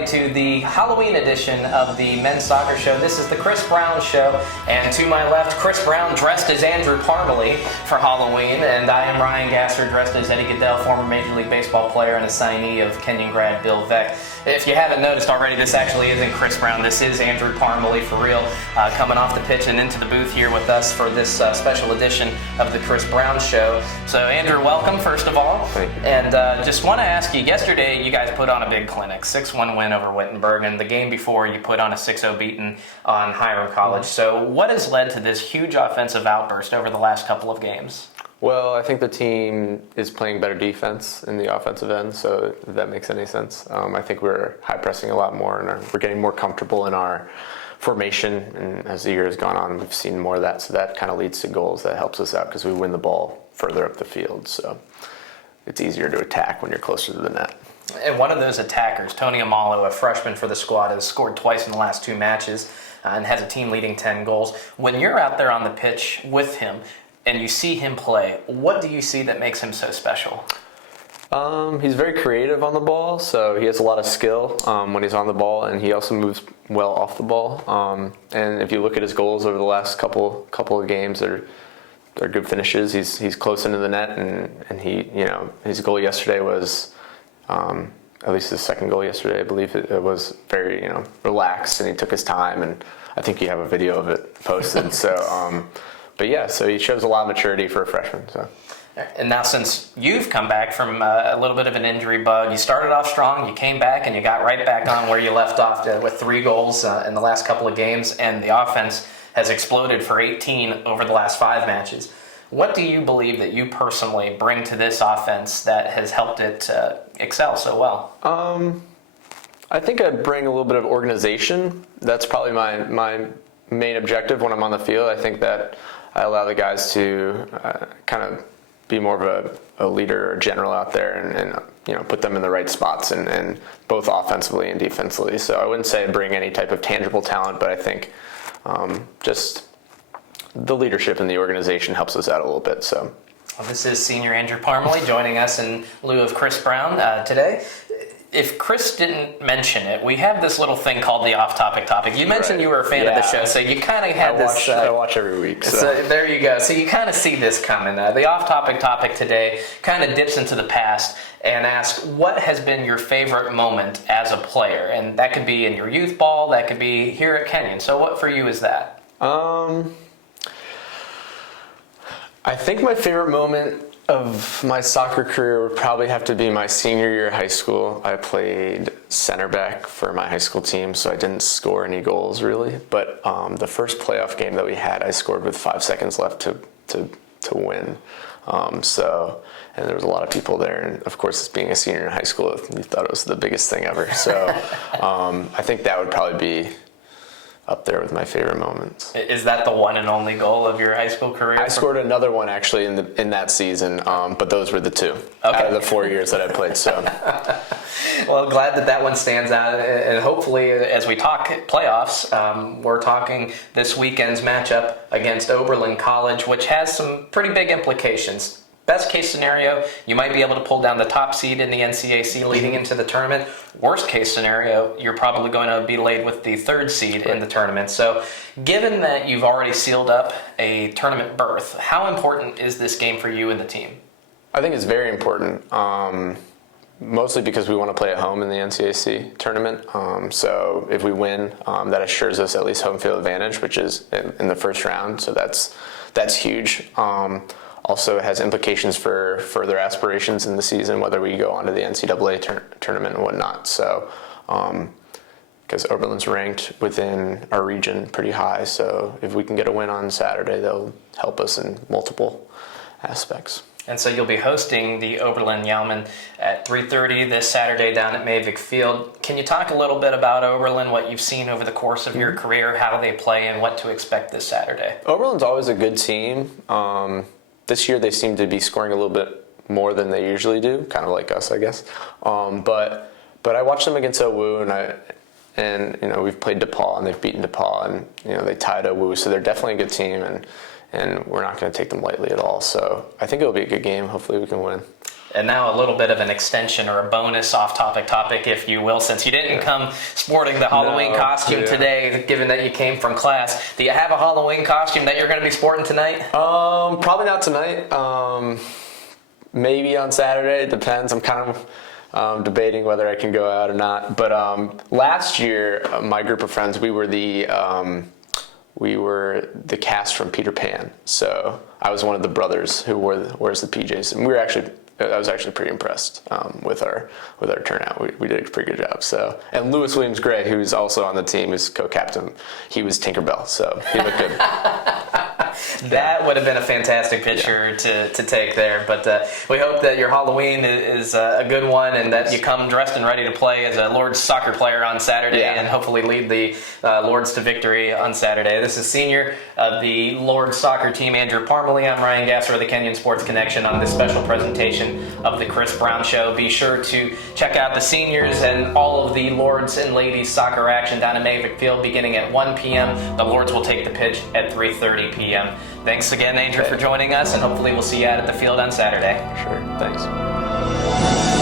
everybody, to the Halloween edition of the Men's Soccer Show. This is the Chris Brown Show, and to my left, Chris Brown dressed as Andrew Parmelee for Halloween, and I am Ryan Gasser dressed as Eddie Goodell, former Major League Baseball player and assignee of Kenyon grad Bill Veck. If you haven't noticed already, this actually isn't Chris Brown. This is Andrew Parmelee for real, coming off the pitch and into the booth here with us for this special edition of the Chris Brown Show. So, Andrew, welcome, first of all. Thank you. And just want to ask you, yesterday you guys put on a big clinic, 6-1 win over Wittenberg, and the game before you put on a 6-0 beating on Hiram College. So what has led to this huge offensive outburst over the last couple of games? Well, I think the team is playing better defense in the offensive end, so if that makes any sense. I think we're high pressing a lot more, and we're getting more comfortable in our formation, and as the year has gone on, we've seen more of that, so that kind of leads to goals. That helps us out because we win the ball further up the field, so it's easier to attack when you're closer to the net. And one of those attackers, Tony Amolo, a freshman for the squad, has scored twice in the last 2 matches and has a team leading 10 goals. When you're out there on the pitch with him and you see him play, what do you see that makes him so special? He's very creative on the ball, so he has a lot of skill when he's on the ball, and he also moves well off the ball. And if you look at his goals over the last couple of games, they're good finishes. He's close into the net, and he, his goal yesterday was, at least his second goal yesterday, I believe it was very, relaxed, and he took his time, and I think you have a video of it posted. So, but yeah, so he shows a lot of maturity for a freshman. So. And now, since you've come back from a little bit of an injury bug, you started off strong, you came back, and you got right back on where you left off with 3 goals in the last couple of games, and the offense has exploded for 18 over the last 5 matches. What do you believe that you personally bring to this offense that has helped it excel so well? I think I bring a little bit of organization. That's probably my main objective when I'm on the field. I think that I allow the guys to kind of be more of a leader or general out there and put them in the right spots and both offensively and defensively. So I wouldn't say I bring any type of tangible talent, but I think just the leadership in the organization helps us out a little bit. So, well, this is Senior Andrew Parmelee joining us in lieu of Chris Brown today. If Chris didn't mention it, we have this little thing called the off-topic topic. You mentioned you were a fan of the show, so you kind of had this. I watch every week. So there you go. So you kind of see this coming. The off-topic topic today kind of dips into the past and asks, what has been your favorite moment as a player? And that could be in your youth ball, that could be here at Kenyon. So what for you is that? I think my favorite moment of my soccer career would probably have to be my senior year of high school. I played center back for my high school team, so I didn't score any goals really. But the first playoff game that we had, I scored with 5 seconds left to win. And there was a lot of people there, and of course, being a senior in high school, you thought it was the biggest thing ever. So I think that would probably be up there with my favorite moments. Is that the one and only goal of your high school career? I scored another one actually in that season, but those were the 2 out of the 4 years that I played. So, well, glad that one stands out, and hopefully, as we talk playoffs, we're talking this weekend's matchup against Oberlin College, which has some pretty big implications. Best case scenario, you might be able to pull down the top seed in the NCAC leading into the tournament. Worst case scenario, you're probably going to be laid with the 3rd seed in the tournament. So given that you've already sealed up a tournament berth, how important is this game for you and the team? I think it's very important, mostly because we want to play at home in the NCAC tournament. So if we win, that assures us at least home field advantage, which is in the first round. So that's huge. Also, it has implications for further aspirations in the season, whether we go on to the NCAA tournament and whatnot. So, because Oberlin's ranked within our region pretty high, so if we can get a win on Saturday, they'll help us in multiple aspects. And so you'll be hosting the Oberlin Yalman at 3:30 this Saturday down at Mavic Field. Can you talk a little bit about Oberlin, what you've seen over the course of your career, how they play, and what to expect this Saturday? Oberlin's always a good team. This year they seem to be scoring a little bit more than they usually do, kind of like us, I guess. But I watched them against OWU, and we've played DePaul, and they've beaten DePaul, and they tied OWU, so they're definitely a good team, and we're not going to take them lightly at all. So I think it'll be a good game. Hopefully we can win. And now a little bit of an extension or a bonus off-topic, if you will, since you didn't come sporting the Halloween costume today, given that you came from class. Do you have a Halloween costume that you're going to be sporting tonight? Probably not tonight. Maybe on Saturday. It depends. I'm kind of debating whether I can go out or not. But last year, my group of friends, we were the cast from Peter Pan. So I was one of the brothers who wears the PJs, and I was actually pretty impressed with our turnout. We did a pretty good job. So, and Lewis Williams Gray, who's also on the team, who's co-captain, he was Tinkerbell, so he looked good. That would have been a fantastic picture to take there. But we hope that your Halloween is a good one, and that you come dressed and ready to play as a Lord's soccer player on Saturday, and hopefully lead the Lords to victory on Saturday. This is senior of the Lords soccer team, Andrew Parmelee. I'm Ryan Gasser of the Kenyon Sports Connection on this special presentation of the Chris Brown Show. Be sure to check out the seniors and all of the Lords and ladies soccer action down at Mavic Field beginning at 1 p.m. The Lords will take the pitch at 3:30 p.m. Thanks again, Andrew, for joining us, and hopefully we'll see you out at the field on Saturday. Sure, thanks.